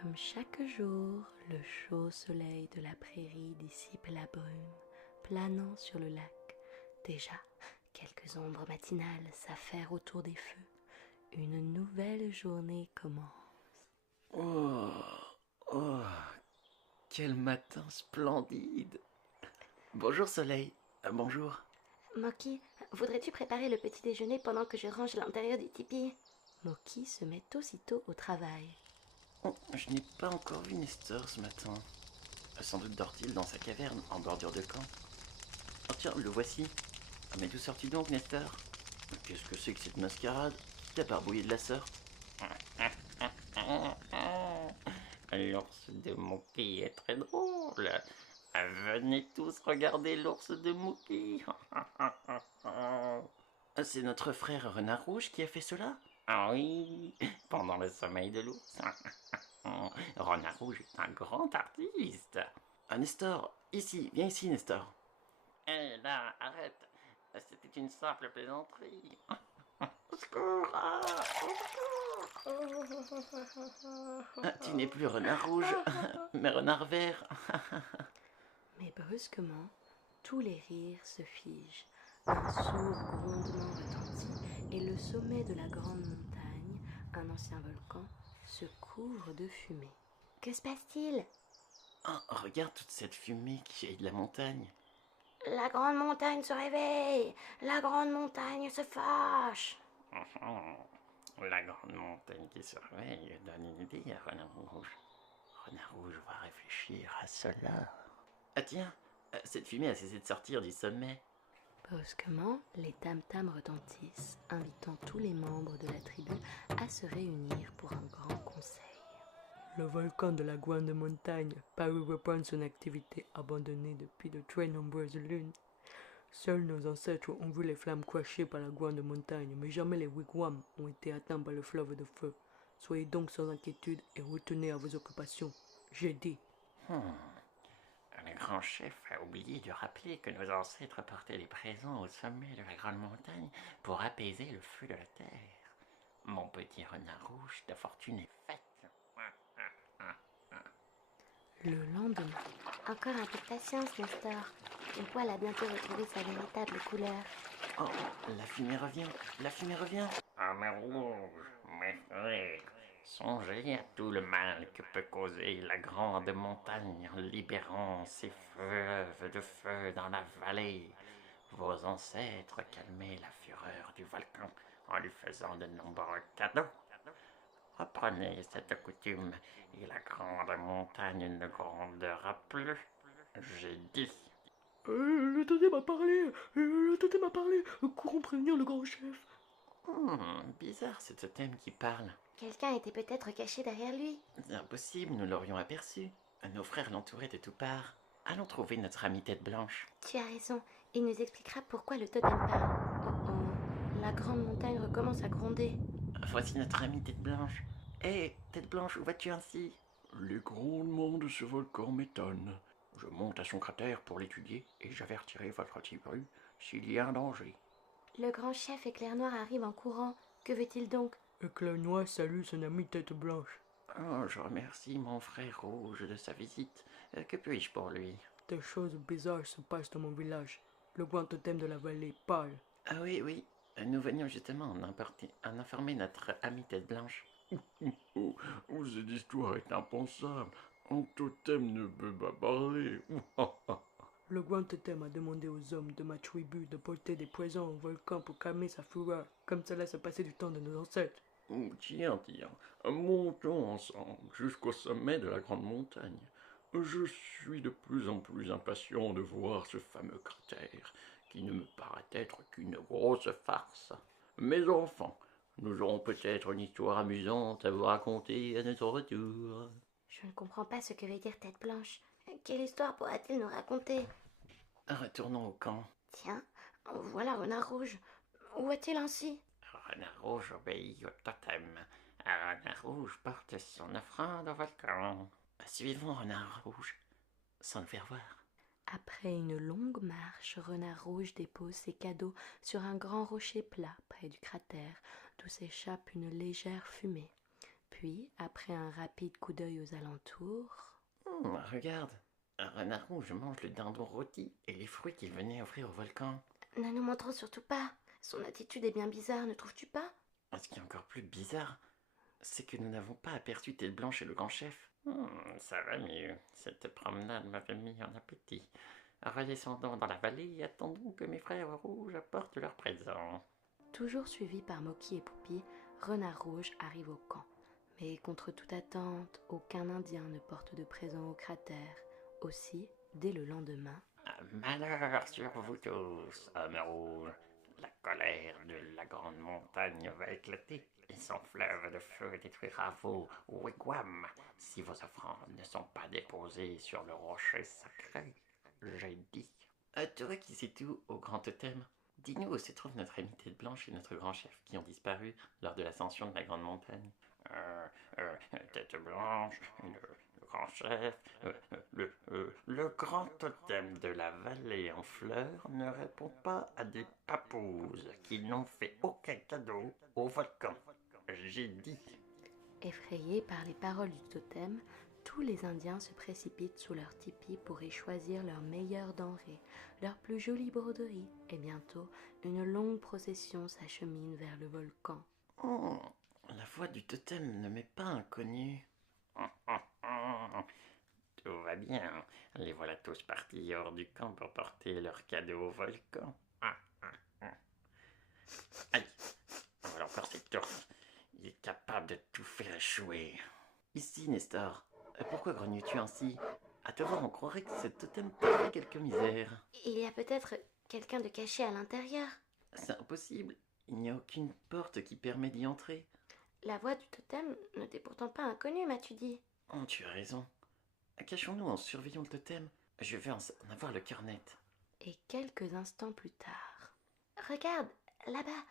Comme chaque jour, le chaud soleil de la prairie dissipe la brume, planant sur le lac. Déjà, quelques ombres matinales s'affairent autour des feux. Une nouvelle journée commence. Oh, oh, quel matin splendide. Bonjour soleil. Bonjour. Moki, voudrais-tu préparer le petit déjeuner pendant que je range l'intérieur du tipi? Moki se met aussitôt au travail. Oh, je n'ai pas encore vu Nestor ce matin. Sans doute dort-il dans sa caverne en bordure de camp. Oh tiens, le voici. Ah, mais d'où sors-tu donc, Nestor? Qu'est-ce que c'est que cette mascarade? Qui t'a barbouillé de la sorte? L'ours de Mookie est très drôle. Venez tous regarder l'ours de Mookie. C'est notre frère Renard Rouge qui a fait cela? Ah oui, pendant le sommeil de l'ours. Renard Rouge est un grand artiste. Ah, Nestor, ici, viens ici, Nestor. Hé, là, arrête. C'était une simple plaisanterie. Au secours, tu n'es plus Renard Rouge, mais Renard Vert. Mais brusquement, tous les rires se figent. Un sourd grondement retentit et le sommet de la grande montagne, un ancien volcan, se couvre de fumée. Que se passe-t-il? Oh, regarde toute cette fumée qui jaillit de la montagne. La grande montagne se réveille! La grande montagne se fâche! La grande montagne qui se réveille donne une idée à Renard Rouge. Renard Rouge va réfléchir à cela. Ah tiens, cette fumée a cessé de sortir du sommet. Brusquement, les tam-tams retentissent, invitant tous les membres de la tribu à se réunir pour un grand conseil. Le volcan de la Grande Montagne parut reprendre son activité abandonnée depuis de très nombreuses lunes. Seuls nos ancêtres ont vu les flammes crachées par la Grande Montagne, mais jamais les wigwams ont été atteints par le fleuve de feu. Soyez donc sans inquiétude et retournez à vos occupations. J'ai dit. Le grand chef a oublié de rappeler que nos ancêtres portaient des présents au sommet de la grande montagne pour apaiser le feu de la terre. Mon petit renard rouge, ta fortune est faite. Le lendemain, Encore un peu de patience, Nestor. Le poil a bientôt retrouvé sa véritable couleur. Oh, la fumée revient, la fumée revient. Renard rouge, mes frères, songez à tout le mal que peut causer la grande montagne en libérant ses fleuves de feu dans la vallée. Vos ancêtres calmaient la fureur du volcan en lui faisant de nombreux cadeaux. Reprenez cette coutume et la grande montagne ne grondera plus. J'ai dit. le totem m'a parlé. Le totem m'a parlé. Courons prévenir le grand chef. Bizarre ce totem qui parle. Quelqu'un était peut-être caché derrière lui. C'est impossible, nous l'aurions aperçu. Nos frères l'entouraient de toutes parts. Allons trouver notre amie Tête Blanche. Tu as raison, il nous expliquera pourquoi le totem parle. Oh oh, la grande montagne recommence à gronder. Voici notre amie Tête Blanche. Hé, Tête Blanche, où vas-tu ainsi? Les grondements de ce volcan m'étonnent. Je monte à son cratère pour l'étudier et j'avertirai votre tribu s'il y a un danger. Le grand chef Éclair Noir arrive en courant. Que veut-il donc? Éclair Noir salue son ami Tête Blanche. Oh, je remercie mon frère rouge de sa visite. Que puis-je pour lui? Des choses bizarres se passent dans mon village. Le grand totem de la vallée parle. Ah oui, oui. Nous venions justement en informer notre amie Tête Blanche. Oh, cette histoire est impensable. Un totem ne peut pas parler. Le grand totem a demandé aux hommes de ma tribu de porter des présents au volcan pour calmer sa fureur, comme cela se passait du temps de nos ancêtres. Tiens, montons ensemble jusqu'au sommet de la grande montagne. Je suis de plus en plus impatient de voir ce fameux cratère, qui ne me paraît être qu'une grosse farce. Mes enfants, nous aurons peut-être une histoire amusante à vous raconter à notre retour. Je ne comprends pas ce que veut dire Tête Blanche. Quelle histoire pourra-t-il nous raconter? Retournons au camp. Tiens, voilà Renard Rouge. Où va-t-il ainsi? Renard Rouge obéit au totem. Renard Rouge porte son offrande au volcan. Suivons Renard Rouge, sans le faire voir. Après une longue marche, Renard Rouge dépose ses cadeaux sur un grand rocher plat près du cratère, d'où s'échappe une légère fumée. Puis, après un rapide coup d'œil aux alentours... Regarde, un renard rouge mange le dindon rôti et les fruits qu'il venait offrir au volcan. Ne nous montrons surtout pas. Son attitude est bien bizarre, ne trouves-tu pas? Ce qui est encore plus bizarre, c'est que nous n'avons pas aperçu Tête Blanche et le grand chef. Ça va mieux. Cette promenade m'avait mis en appétit. Redescendons dans la vallée et attendons que mes frères rouges apportent leurs présents. Toujours suivi par Moki et Poupie, Renard Rouge arrive au camp. Mais contre toute attente, aucun Indien ne porte de présent au cratère. Aussi, dès le lendemain... Malheur sur vous tous, hommes rouges. La colère de la grande montagne va éclater et son fleuve de feu détruira vos wigwams si vos offrandes ne sont pas déposées sur le rocher sacré. J'ai dit. Toi qui sais tout au grand totem, dis-nous où se trouve notre amie Tête Blanche et notre grand chef qui ont disparu lors de l'ascension de la grande montagne. Tête Blanche, le grand chef, le grand totem de la vallée en fleurs ne répond pas à des papouses qui n'ont fait aucun cadeau au volcan. J'ai dit. Effrayés par les paroles du totem, tous les Indiens se précipitent sous leur tipi pour y choisir leurs meilleures denrées, leurs plus jolies broderies, et bientôt, une longue procession s'achemine vers le volcan. La voix du totem ne m'est pas inconnue. Tout va bien. Les voilà tous partis hors du camp pour porter leurs cadeaux au volcan. Aïe, voilà encore cette tourne. Il est capable de tout faire échouer. Ici, Nestor, pourquoi grognes-tu ainsi? À te voir, on croirait que ce totem t'a fait quelque misère. Il y a peut-être quelqu'un de caché à l'intérieur. C'est impossible. Il n'y a aucune porte qui permet d'y entrer. La voix du totem ne t'est pourtant pas inconnue, m'as-tu dit? Oh, tu as raison. Cachons-nous en surveillant le totem. Je vais en avoir le cœur net. Et quelques instants plus tard... Regarde, là-bas.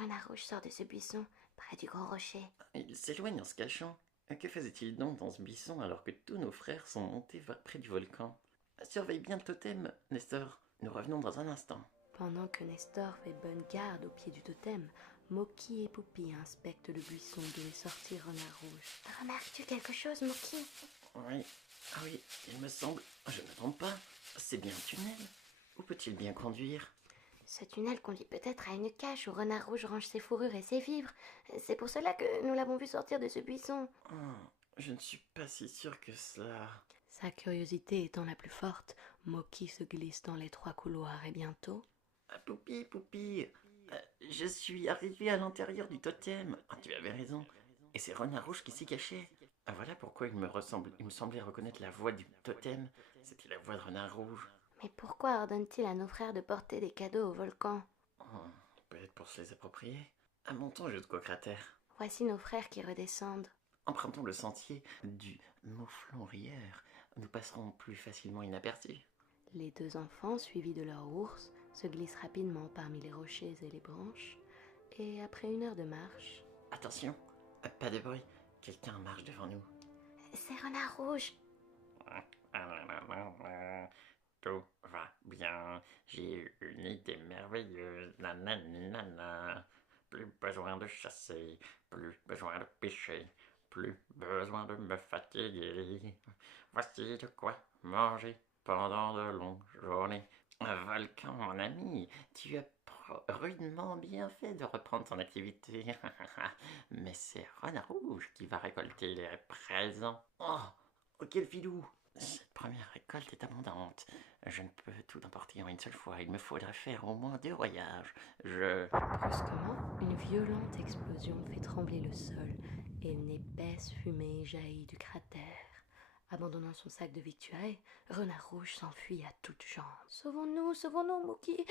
Renard Rouge sort de ce buisson, près du gros rocher. Il s'éloigne en se cachant. Que faisait-il donc dans ce buisson alors que tous nos frères sont montés près du volcan? Surveille bien le totem, Nestor. Nous revenons dans un instant. Pendant que Nestor fait bonne garde au pied du totem, Moki et Poupie inspectent le buisson d'où est sorti Renard Rouge. Remarques-tu quelque chose, Moki? Oui. Ah oui, il me semble. Je ne me trompe pas. C'est bien un tunnel. Où peut-il bien conduire? Ce tunnel conduit peut-être à une cache où Renard Rouge range ses fourrures et ses vivres. C'est pour cela que nous l'avons vu sortir de ce buisson. Je ne suis pas si sûr que cela... Sa curiosité étant la plus forte, Moki se glisse dans les trois couloirs et bientôt... Poupie, Poupie, je suis arrivé à l'intérieur du totem. Tu avais raison. Et c'est Renard Rouge qui s'y cachait. Voilà pourquoi il me semblait reconnaître la voix du totem. C'était la voix de Renard Rouge. Mais pourquoi ordonne-t-il à nos frères de porter des cadeaux au volcan? Peut-être pour se les approprier. Montons jusqu'au cratère. Voici nos frères qui redescendent. Empruntons le sentier du mouflon rieur. Nous passerons plus facilement inaperçus. Les deux enfants, suivis de leur ours, se glissent rapidement parmi les rochers et les branches, et après 1 heure de marche... Attention, pas de bruit, quelqu'un marche devant nous. C'est Renard Rouge. Tout va bien, j'ai eu une idée merveilleuse, nanana. Plus besoin de chasser, plus besoin de pêcher, plus besoin de me fatiguer. Voici de quoi manger pendant de longues journées. Volcan, mon ami, tu as rudement bien fait de reprendre ton activité. Mais c'est Renard Rouge qui va récolter les présents. Oh, quel filou! Cette première récolte est abondante. Je ne peux tout emporter en une seule fois. Il me faudrait faire au moins 2 voyages. Brusquement, une violente explosion fait trembler le sol et une épaisse fumée jaillit du cratère. Abandonnant son sac de victuailles, Renard Rouge s'enfuit à toutes jambes. Sauvons-nous, Moki.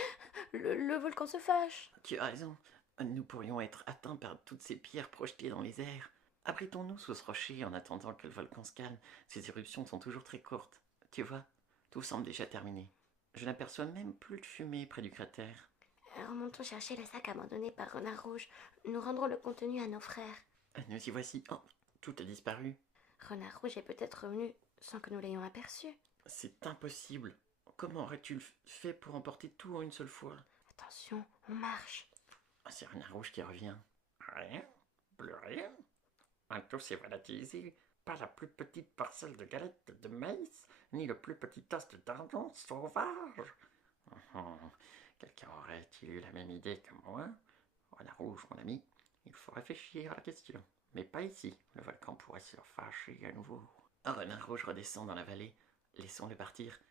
Le volcan se fâche. Tu as raison. Nous pourrions être atteints par toutes ces pierres projetées dans les airs. Abritons-nous sous ce rocher en attendant que le volcan se calme. Ces éruptions sont toujours très courtes. Tu vois, tout semble déjà terminé. Je n'aperçois même plus de fumée près du cratère. Remontons chercher le sac abandonné par Renard Rouge. Nous rendrons le contenu à nos frères. Nous y voici. Oh, tout a disparu. Renard Rouge est peut-être revenu sans que nous l'ayons aperçu. C'est impossible. Comment aurais-tu fait pour emporter tout en une seule fois? Attention, on marche. C'est Renard Rouge qui revient. Rien? Plus rien? Tout s'est volatilisé. Pas la plus petite parcelle de galette de maïs, ni le plus petit os de dindon sauvage. Quelqu'un aurait-il eu la même idée que moi? Renard rouge, mon ami, il faut réfléchir à la question. Mais pas ici, le volcan pourrait se fâcher à nouveau. Renard rouge redescend dans la vallée. Laissons-le partir.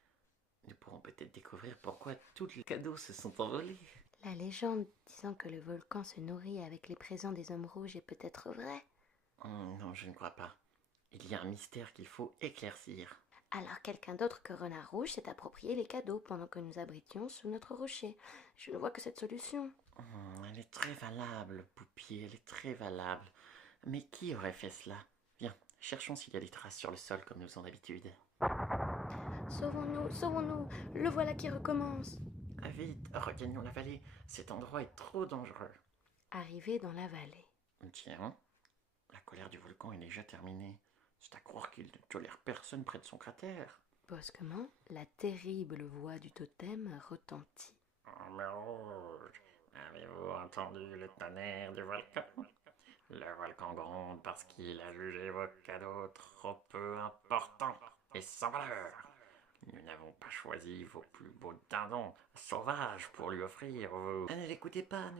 Nous pourrons peut-être découvrir pourquoi tous les cadeaux se sont envolés. La légende disant que le volcan se nourrit avec les présents des hommes rouges est peut-être vraie. Non, je ne crois pas. Il y a un mystère qu'il faut éclaircir. Alors quelqu'un d'autre que Renard Rouge s'est approprié les cadeaux pendant que nous abritions sous notre rocher. Je ne vois que cette solution. Elle est très valable, Poupie, elle est très valable. Mais qui aurait fait cela? Viens, cherchons s'il y a des traces sur le sol comme nous faisons d'habitude. Sauvons-nous, sauvons-nous, le voilà qui recommence. Vite, regagnons la vallée, cet endroit est trop dangereux. Arrivé dans la vallée. Tiens, la colère du volcan est déjà terminée. C'est à croire qu'il ne tolère personne près de son cratère. Brusquement, la terrible voix du totem retentit. Mais rouge, avez-vous entendu le tonnerre du volcan? Le volcan gronde parce qu'il a jugé vos cadeaux trop peu importants et sans valeur. Nous n'avons pas choisi vos plus beaux dindons sauvages pour lui offrir vos... Ne l'écoutez pas,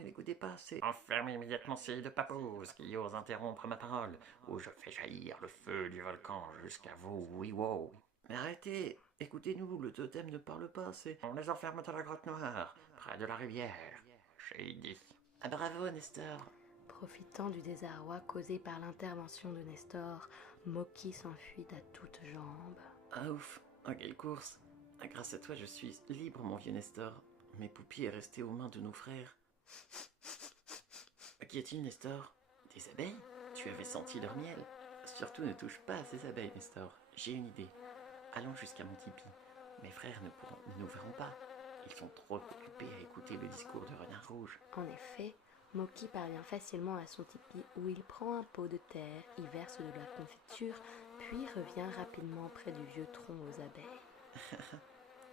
c'est... Enfermez immédiatement ces deux papous qui osent interrompre ma parole, ou je fais jaillir le feu du volcan jusqu'à vous, oui, wow. Mais arrêtez, écoutez-nous, le totem ne parle pas, c'est... On les enferme dans la grotte noire, près de la rivière, j'ai dit. Ah bravo, Nestor. Profitant du désarroi causé par l'intervention de Nestor, Moki s'enfuit à toutes jambes. Ah ouf. Oh, quelle course! Grâce à toi, je suis libre, mon vieux Nestor. Mais Poupie est restée aux mains de nos frères. Qu'y a-t-il, Nestor? Des abeilles? Tu avais senti leur miel? Surtout ne touche pas à ces abeilles, Nestor. J'ai une idée. Allons jusqu'à mon tipi. Mes frères ne nous verront pas. Ils sont trop occupés à écouter le discours de Renard Rouge. En effet, Moki parvient facilement à son tipi où il prend un pot de terre, y verse de la confiture, puis revient rapidement près du vieux tronc aux abeilles.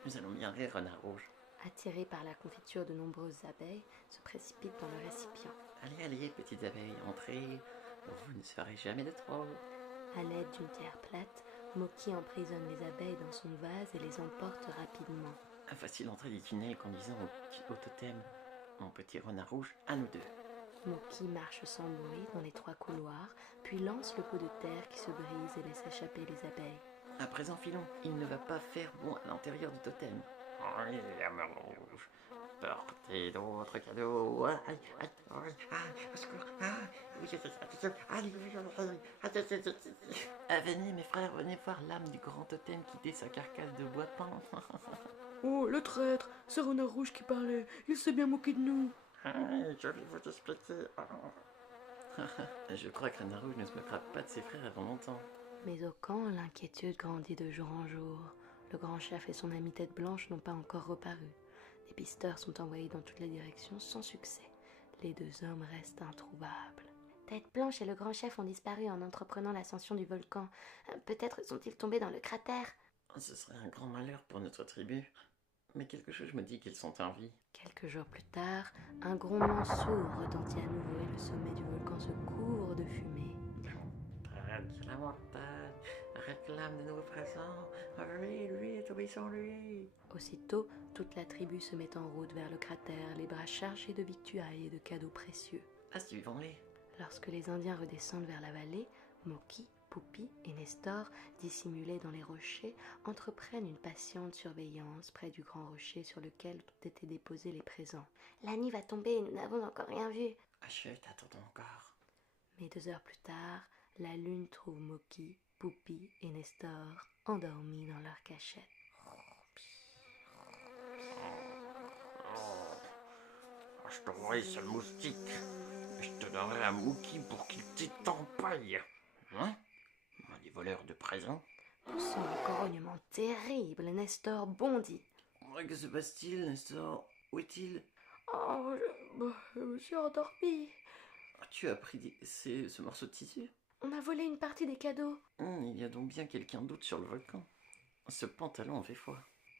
Nous allons bien rire, Renard Rouge. Attirés par la confiture, de nombreuses abeilles se précipitent dans le récipient. Allez, allez, petites abeilles, entrez. Vous ne serez jamais de trop. À l'aide d'une terre plate, Moki emprisonne les abeilles dans son vase et les emporte rapidement. Voici l'entrée du tunnel conduisant au totem. Mon petit Renard Rouge, à nous deux. Moki marche sans bruit dans les trois couloirs, puis lance le pot de terre qui se brise et laisse échapper les abeilles. À présent, filons, il ne va pas faire bon à l'intérieur du totem. Oui, Renard Rouge, portez d'autres cadeaux. Venez, mes frères, venez voir l'âme du grand totem quitter sa carcasse de bois peint. Oh, le traître, c'est Renard Rouge qui parlait, il s'est bien moqué de nous. Je vais vous expliquer. Je crois que Renard Rouge ne se moquera pas de ses frères avant longtemps. Mais au camp, l'inquiétude grandit de jour en jour. Le grand chef et son ami Tête Blanche n'ont pas encore reparu. Les pisteurs sont envoyés dans toutes les directions sans succès. Les deux hommes restent introuvables. Tête Blanche et le grand chef ont disparu en entreprenant l'ascension du volcan. Peut-être sont-ils tombés dans le cratère. Ce serait un grand malheur pour notre tribu. Mais quelque chose me dit qu'ils sont en vie. Quelques jours plus tard, un grondement sourd retentit à nouveau et le sommet du volcan se couvre de fumée. Près de la montagne, réclame de nouveaux présents. Lui, obéissons-lui. Aussitôt, toute la tribu se met en route vers le cratère, les bras chargés de victuailles et de cadeaux précieux. Suivons-les. Lorsque les Indiens redescendent vers la vallée, Moki, Poupie et Nestor, dissimulés dans les rochers, entreprennent une patiente surveillance près du grand rocher sur lequel ont été déposés les présents. La nuit va tomber et nous n'avons encore rien vu. Chut, attendons encore. Mais 2 heures plus tard, la lune trouve Moki, Poupie et Nestor endormis dans leur cachette. Je te vois, ce moustique. Je te donnerai un Mookie pour qu'il t'empaille. Hein? Des voleurs de présents. Poussant un grognement terrible, Nestor bondit. Que se passe-t-il, Nestor? Où est-il? Oh, je me suis endormi. Tu as pris ce morceau de tissu? On a volé une partie des cadeaux. Il y a donc bien quelqu'un d'autre sur le volcan. Ce pantalon en fait foi.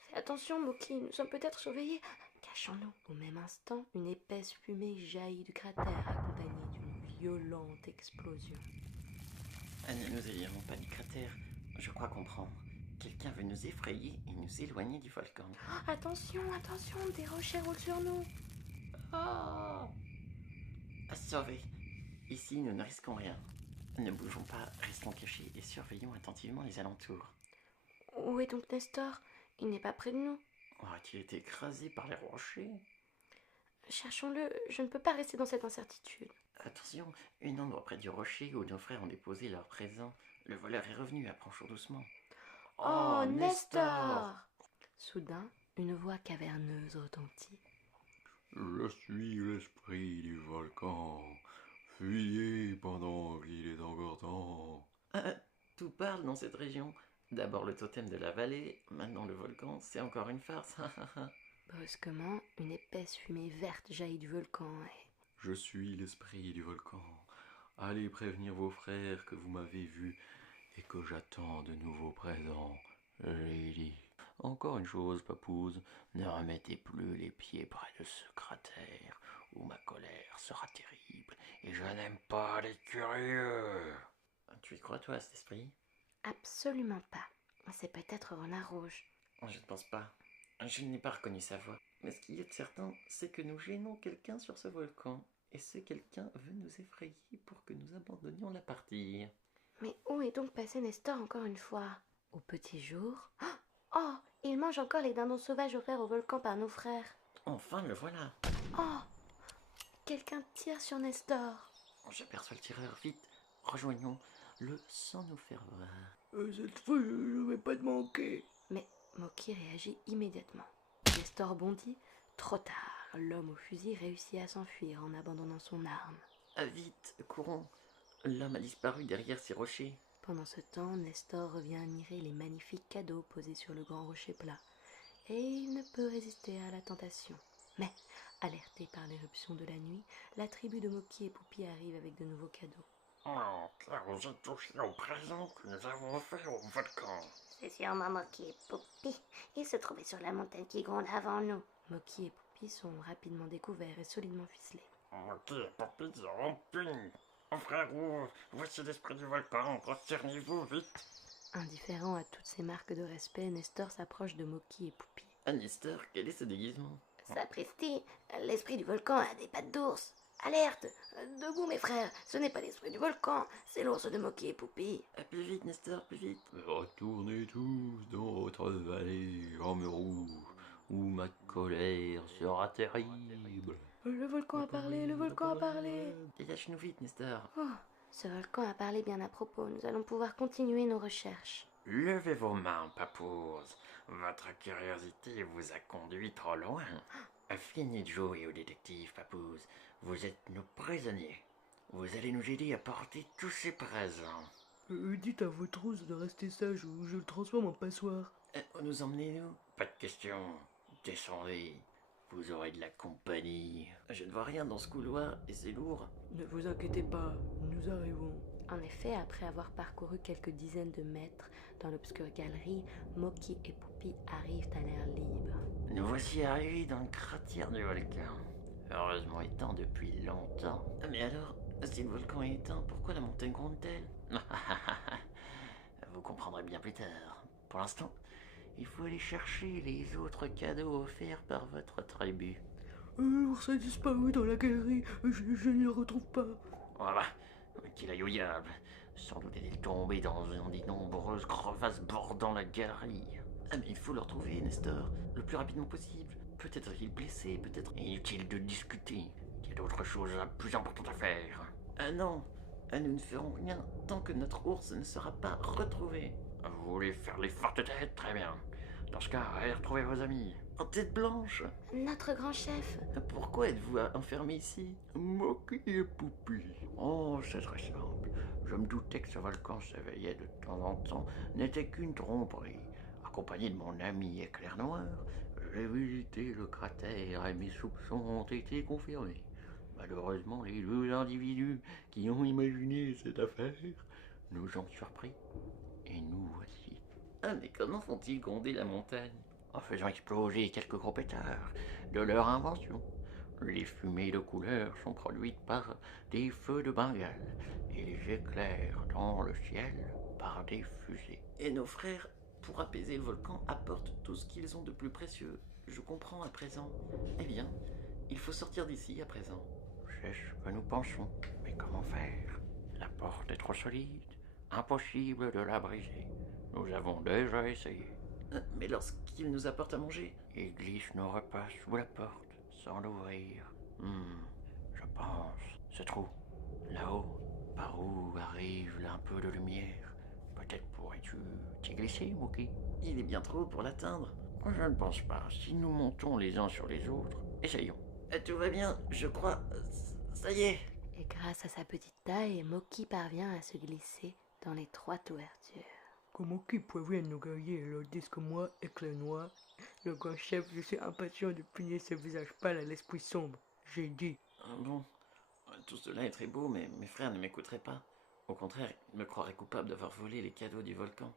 Fais attention, Moki, nous sommes peut-être surveillés. Cachons-nous. Au même instant, une épaisse fumée jaillit du cratère, accompagnée d'une violente explosion. Ne nous éloignons pas du cratère. Je crois comprendre. Quelqu'un veut nous effrayer et nous éloigner du volcan. Attention, attention, des rochers roulent sur nous. Ah, sauvé. Ici, nous ne risquons rien. Ne bougeons pas, restons cachés et surveillons attentivement les alentours. Où est donc Nestor? Il n'est pas près de nous. Aurait-il été écrasé par les rochers? Cherchons-le, je ne peux pas rester dans cette incertitude. Attention, une ombre près du rocher où nos frères ont déposé leur présent. Le voleur est revenu, approchons doucement. Oh, Nestor! Soudain, une voix caverneuse retentit. Je suis l'esprit du volcan. Fuyez pendant qu'il est encore temps. Tout parle dans cette région. D'abord le totem de la vallée, maintenant le volcan, c'est encore une farce. Brusquement, une épaisse fumée verte jaillit du volcan et... Je suis l'esprit du volcan. Allez prévenir vos frères que vous m'avez vu et que j'attends de nouveaux présents. Lady. Encore une chose, papouze, ne remettez plus les pieds près de ce cratère où ma colère sera terrible et je n'aime pas les curieux. Tu y crois, toi, cet esprit? Absolument pas. C'est peut-être Renard Rouge. Je ne pense pas. Je n'ai pas reconnu sa voix. Mais ce qui est certain, c'est que nous gênons quelqu'un sur ce volcan. Et ce quelqu'un veut nous effrayer pour que nous abandonnions la partie. Mais où est donc passé Nestor encore une fois? Au petit jour? Oh, il mange encore les dindons sauvages offerts au volcan par nos frères. Enfin, le voilà. Oh, quelqu'un tire sur Nestor. J'aperçois le tireur, vite. Rejoignons-le sans nous faire voir. Cette fois, je ne vais pas te manquer. Mais Moki réagit immédiatement. Nestor bondit. Trop tard, l'homme au fusil réussit à s'enfuir en abandonnant son arme. Vite, courons. L'homme a disparu derrière ces rochers. Pendant ce temps, Nestor revient admirer les magnifiques cadeaux posés sur le grand rocher plat. Et il ne peut résister à la tentation. Mais, alerté par l'éruption de la nuit, la tribu de Moki et Poupi arrive avec de nouveaux cadeaux. Oh, car vous êtes touchés au présent que nous avons offert au volcan. C'est sûrement Moki et Poupi. Ils se trouvaient sur la montagne qui gronde avant nous. Moki et Poupi sont rapidement découverts et solidement ficelés. Moki et Poupi seront punis. Oh frère, voici l'esprit du volcan, prosternez-vous vite. Indifférent à toutes ces marques de respect, Nestor s'approche de Moki et Poupi. Nestor, quel est ce déguisement? Sapristi, l'esprit du volcan a des pattes d'ours. Alerte! Debout mes frères, ce n'est pas l'esprit du volcan, c'est l'ours de Moki et Poupi. Plus vite, Nestor, plus vite. Retournez tous dans votre vallée, hommes rouges, où ma colère sera terrible. Le volcan a parlé, le volcan a parlé. Lâche-nous vite, Nestor. Oh, ce volcan a parlé bien à propos, nous allons pouvoir continuer nos recherches. Levez vos mains, papouze. Votre curiosité vous a conduit trop loin. Fini de jouer au détective, papouze. Vous êtes nos prisonniers. Vous allez nous aider à porter tous ces présents. Dites à votre ours de rester sage ou je le transforme en passoire. Où nous emmenez-nous? Pas de question. Descendez. Vous aurez de la compagnie. Je ne vois rien dans ce couloir et c'est lourd. Ne vous inquiétez pas, nous arrivons. En effet, après avoir parcouru quelques dizaines de mètres dans l'obscure galerie, Moki et Poupi arrivent à l'air libre. Nous voici arrivés dans le cratère du volcan. Heureusement éteint depuis longtemps. Mais alors, si le volcan est éteint, pourquoi la montagne gronde-t-elle? Vous comprendrez bien plus tard. Pour l'instant, il faut aller chercher les autres cadeaux offerts par votre tribu. L'ours a disparu dans la galerie, je ne le retrouve pas. Voilà, qu'il aille au diable. Sans doute est-il tombé dans une des nombreuses crevasses bordant la galerie. Mais il faut le retrouver, Nestor, le plus rapidement possible. Peut-être est-il blessé, peut-être inutile de discuter. Il y a d'autres choses plus importantes à faire. Non, nous ne ferons rien tant que notre ours ne sera pas retrouvé. Vous voulez faire les fortes têtes? Très bien. Dans ce cas, allez retrouver vos amis. En tête blanche. Notre grand chef. Pourquoi êtes-vous enfermé ici? Moki et Poupi. Oh, c'est très simple. Je me doutais que ce volcan s'éveillait de temps en temps n'était qu'une tromperie. Accompagné de mon ami Éclair Noir, j'ai visité le cratère et mes soupçons ont été confirmés. Malheureusement, les deux individus qui ont imaginé cette affaire nous ont surpris. Et nous voici. Mais comment font-ils gronder la montagne? En faisant exploser quelques gros pétards de leur invention. Les fumées de couleur sont produites par des feux de Bengale et les éclairs dans le ciel par des fusées. Et nos frères, pour apaiser le volcan, apportent tout ce qu'ils ont de plus précieux. Je comprends à présent. Eh bien, il faut sortir d'ici à présent. C'est ce que nous pensons. Mais comment faire? La porte est trop solide. Impossible de la briser. Nous avons déjà essayé. Mais lorsqu'ils nous apportent à manger, Ils glissent nos repas sous la porte sans l'ouvrir. Je pense. Ce trou. Là-haut. Par où arrive un peu de lumière. Peut-être pourrais-tu t'y glisser, Mookie? il est bien trop haut pour l'atteindre. Je ne pense pas. Si nous montons les uns sur les autres, essayons. Tout va bien, je crois. Ça y est. Et grâce à sa petite taille, Moki parvient à se glisser dans l'étroite ouverture. Comment qui pourrait nous gagner alors disent que moi, éclair noir, le grand chef, je suis impatient de punir ce visage pâle à l'esprit sombre. J'ai dit. Bon, tout cela est très beau, mais mes frères ne m'écouteraient pas. Au contraire, ils me croiraient coupable d'avoir volé les cadeaux du volcan.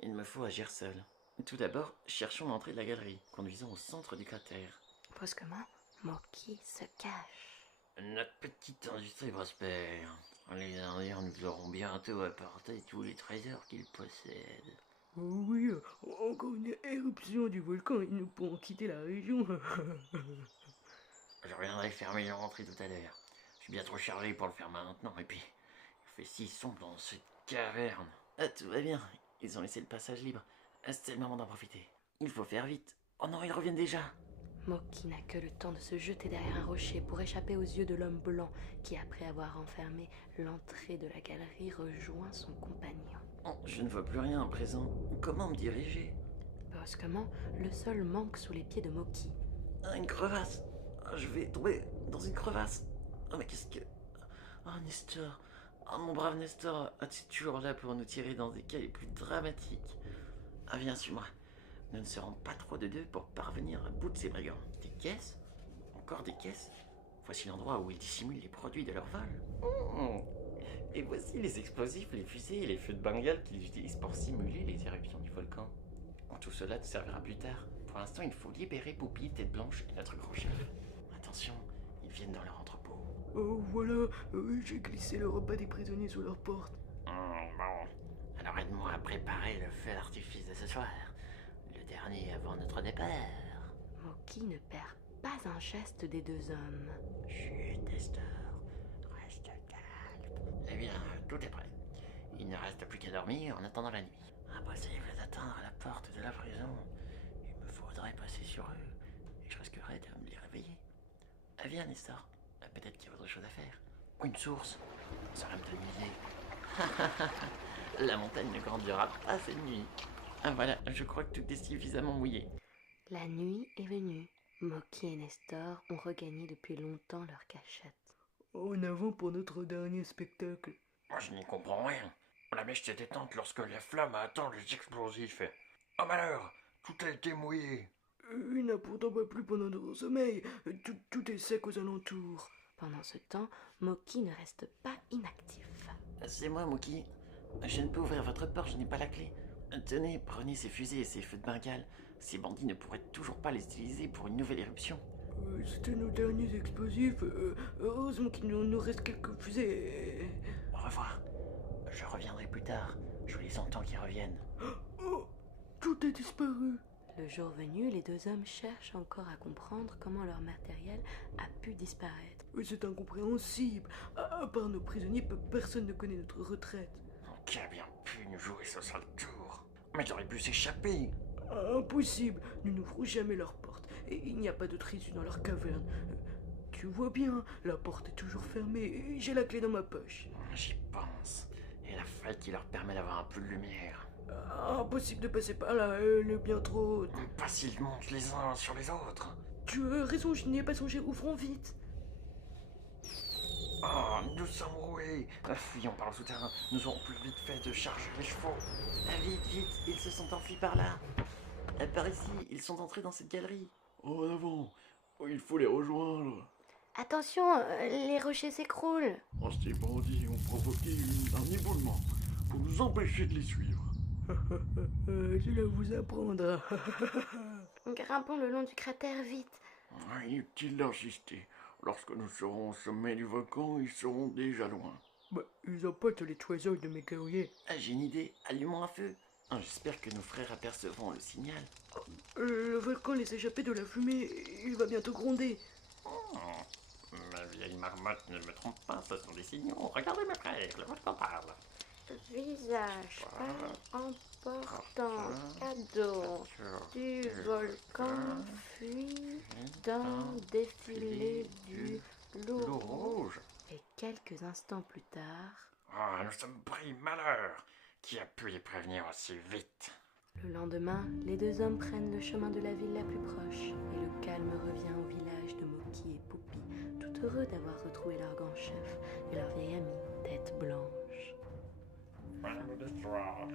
Il me faut agir seul. Tout d'abord, cherchons l'entrée de la galerie, conduisons au centre du cratère. Brusquement, Moki se cache. Notre petite industrie prospère. Les Indiens nous auront bientôt apporté tous les trésors qu'ils possèdent. Oh oui, encore une éruption du volcan et nous pourrons quitter la région. Je reviendrai fermer l'entrée tout à l'heure. Je suis bien trop chargé pour le faire maintenant, et puis il fait si sombre dans cette caverne. Tout va bien, ils ont laissé le passage libre. C'est le moment d'en profiter. Il faut faire vite. Oh non, ils reviennent déjà. Moki n'a que le temps de se jeter derrière un rocher pour échapper aux yeux de l'homme blanc qui, après avoir enfermé l'entrée de la galerie, rejoint son compagnon. Oh, je ne vois plus rien à présent. Comment me diriger? Brusquement, le sol manque sous les pieds de Moki. Une crevasse. Je vais tomber dans une crevasse. Oh, mais qu'est-ce que... Oh, Nestor. Oh, mon brave Nestor. Tu es toujours là pour nous tirer dans des cas les plus dramatiques. Viens, suis-moi. Nous ne serons pas trop de deux pour parvenir à bout de ces brigands. Des caisses? Encore des caisses? Voici l'endroit où ils dissimulent les produits de leur vol. Et voici les explosifs, les fusées et les feux de Bengale qu'ils utilisent pour simuler les éruptions du volcan. Tout cela nous servira plus tard. Pour l'instant, il faut libérer Poupie, Tête Blanche et notre grand chef. Attention, ils viennent dans leur entrepôt. Oh voilà, j'ai glissé le repas des prisonniers sous leur porte. Bon, alors aide-moi à préparer le feu d'artifice de ce soir. Le dernier avant notre départ. Moki ne perd pas un geste des deux hommes. Chut, Nestor. Reste calme. Eh bien, tout est prêt. Il ne reste plus qu'à dormir en attendant la nuit. Impossible d'atteindre la porte de la prison. Il me faudrait passer sur eux. Et je risquerais de me les réveiller. Viens, Nestor. Peut-être qu'il y a autre chose à faire. Une source. Ça va me t'amuser. La montagne ne grandira pas cette nuit. Voilà, je crois que tout est suffisamment mouillé. La nuit est venue. Moki et Nestor ont regagné depuis longtemps leur cachette. En avant pour notre dernier spectacle. Moi, je n'y comprends rien. La mèche était éteinte lorsque la flamme a atteint les explosifs. Oh malheur, tout a été mouillé. Il n'a pourtant pas plu pendant notre sommeil. Tout est sec aux alentours. Pendant ce temps, Moki ne reste pas inactif. C'est moi, Mookie. Je ne peux ouvrir votre porte, je n'ai pas la clé. Tenez, prenez ces fusées et ces feux de Bengale. Ces bandits ne pourraient toujours pas les utiliser pour une nouvelle éruption. C'était nos derniers explosifs. Heureusement qu'il nous reste quelques fusées. Au revoir. Je reviendrai plus tard. Je les entends qui reviennent. Oh, tout a disparu. Le jour venu, les deux hommes cherchent encore à comprendre comment leur matériel a pu disparaître. C'est incompréhensible. À part nos prisonniers, personne ne connaît notre retraite. Qui a bien pu nous jouer ce sale tour? Mais j'aurais pu s'échapper. Impossible. Nous n'ouvrons jamais leurs portes. Et il n'y a pas d'autre issue dans leur caverne. Tu vois bien, la porte est toujours fermée et j'ai la clé dans ma poche. J'y pense. Et la faille qui leur permet d'avoir un peu de lumière. Impossible de passer par là, elle est bien trop haute. Pas s'ils montent les uns sur les autres. Tu as raison, je n'y ai pas songé, ouvrons vite. Oh, nous sommes roués. Fuyons par le souterrain. Nous aurons plus vite fait de charger les chevaux. Vite, vite, ils se sont enfuis par là. Par ici, ils sont entrés dans cette galerie. En avant, il faut les rejoindre. Attention, les rochers s'écroulent. Ces bandits ont provoqué un éboulement pour nous empêcher de les suivre. Cela vous apprendra. Grimpons le long du cratère vite. Inutile d'insister. Lorsque nous serons au sommet du volcan, ils seront déjà loin. Bah, ils emportent les trésors de mes guerriers. Ah, j'ai une idée, allumons un feu. Ah, j'espère que nos frères apercevront le signal. Le volcan laisse échapper de la fumée, il va bientôt gronder. Ma vieille marmotte ne me trompe pas, ce sont des signaux. Regardez mes frères, le volcan parle. Visage pas important, cadeau du volcan fuit dans défilé du loup rouge. Et quelques instants plus tard, Ah, nous sommes pris malheur. Qui a pu les prévenir aussi vite? le lendemain, les deux hommes prennent le chemin de la ville la plus proche et le calme revient au village de Moki et Poupi, tout heureux d'avoir retrouvé leur grand chef et leur vieille amie, Tête Blanche. Fin de l'histoire.